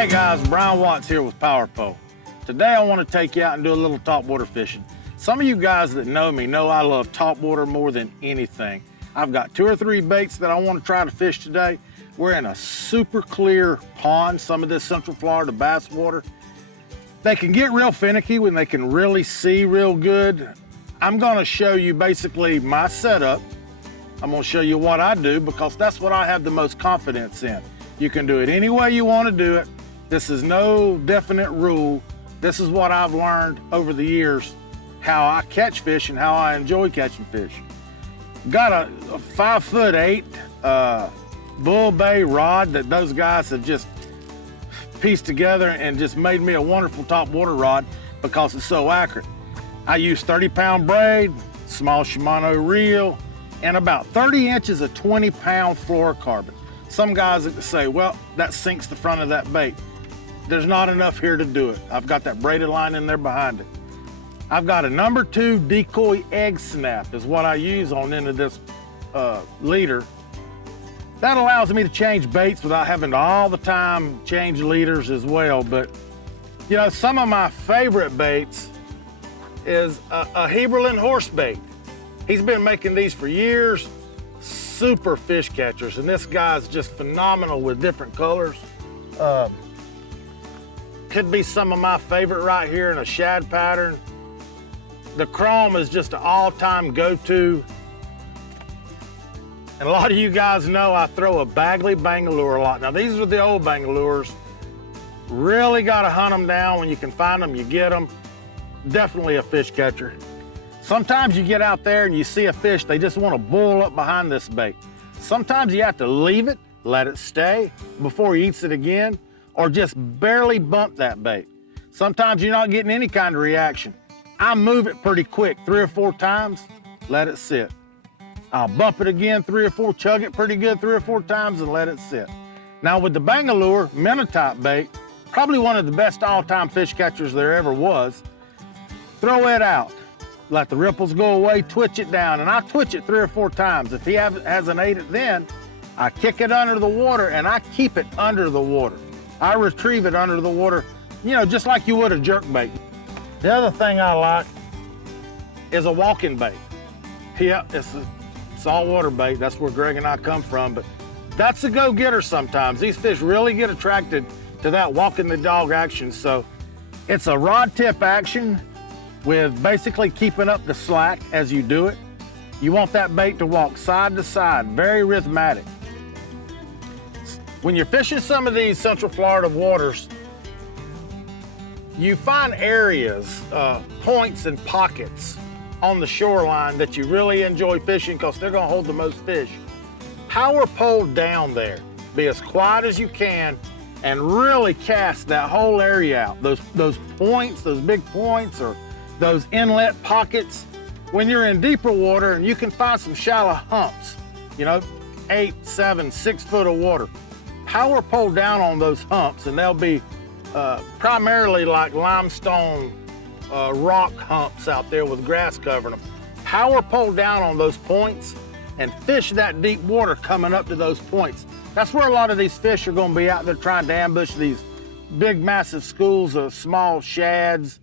Hey guys, Bryan Watts here with Power Pole. Today I want to take you out and do a little topwater fishing. Some of you guys that know me know I love topwater more than anything. I've got 2 or 3 baits that I want to try to fish today. We're in a super clear pond, some of this Central Florida bass water. They can get real finicky when they can really see real good. I'm going to show you basically my setup. I'm going to show you what I do because that's what I have the most confidence in. You can do it any way you want to do it. This is no definite rule. This is what I've learned over the years, how I catch fish and how I enjoy catching fish. Got a 5'8" bull bay rod that those guys have just pieced together and just made me a wonderful topwater rod because it's so accurate. I use 30-pound braid, small Shimano reel, and about 30 inches of 20-pound fluorocarbon. Some guys say, well, that sinks the front of that bait. There's not enough here to do it. I've got that braided line in there behind it. I've got a number 2 decoy egg snap is what I use on into this leader. That allows me to change baits without having to all the time change leaders as well. But you know, some of my favorite baits is a Heberlin horse bait. He's been making these for years. Super fish catchers, and this guy's just phenomenal with different colors. Could be some of my favorite right here in a shad pattern. The chrome is just an all-time go-to. And a lot of you guys know I throw a Bagley Bangalore a lot. Now these are the old Bangalores. Really gotta hunt them down. When you can find them, you get them. Definitely a fish catcher. Sometimes you get out there and you see a fish, they just want to bull up behind this bait. Sometimes you have to leave it, let it stay before he eats it again, or just barely bump that bait. Sometimes you're not getting any kind of reaction. I move it pretty quick, 3 or 4 times, let it sit. I'll bump it again 3 or 4, chug it pretty good 3 or 4 times and let it sit. Now with the Bangalore minnow type bait, probably one of the best all-time fish catchers there ever was, throw it out. Let the ripples go away, twitch it down, and I twitch it 3 or 4 times. If he hasn't ate it then, I kick it under the water and I keep it under the water. I retrieve it under the water, you know, just like you would a jerkbait. The other thing I like is a walking bait. Yeah, it's a saltwater bait. That's where Greg and I come from, but that's a go-getter sometimes. These fish really get attracted to that walking the dog action. So it's a rod tip action with basically keeping up the slack as you do it. You want that bait to walk side to side, very rhythmic. When you're fishing some of these Central Florida waters, you find areas, points and pockets on the shoreline that you really enjoy fishing because they're gonna hold the most fish. Power pole down there. Be as quiet as you can and really cast that whole area out. Those points, those big points, or those inlet pockets. When you're in deeper water and you can find some shallow humps, you know, 8, 7, 6 foot of water. Power pole down on those humps and they'll be primarily like limestone rock humps out there with grass covering them. Power pole down on those points and fish that deep water coming up to those points. That's where a lot of these fish are gonna be out there trying to ambush these big, massive schools of small shads.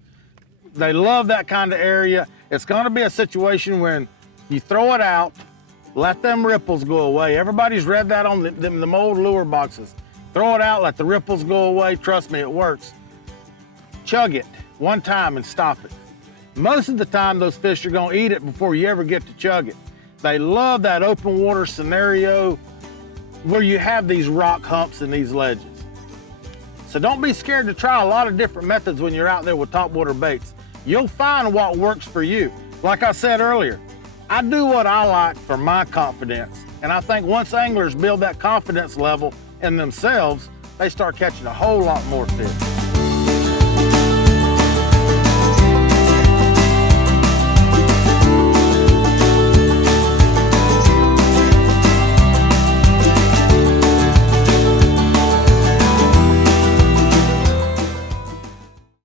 They love that kind of area. It's gonna be a situation when you throw it out, let them ripples go away. Everybody's read that on the old lure boxes. Throw it out, let the ripples go away. Trust me, it works. Chug it 1 time and stop it. Most of the time, those fish are gonna eat it before you ever get to chug it. They love that open water scenario where you have these rock humps and these ledges. So don't be scared to try a lot of different methods when you're out there with topwater baits. You'll find what works for you. Like I said earlier, I do what I like for my confidence. And I think once anglers build that confidence level in themselves, they start catching a whole lot more fish.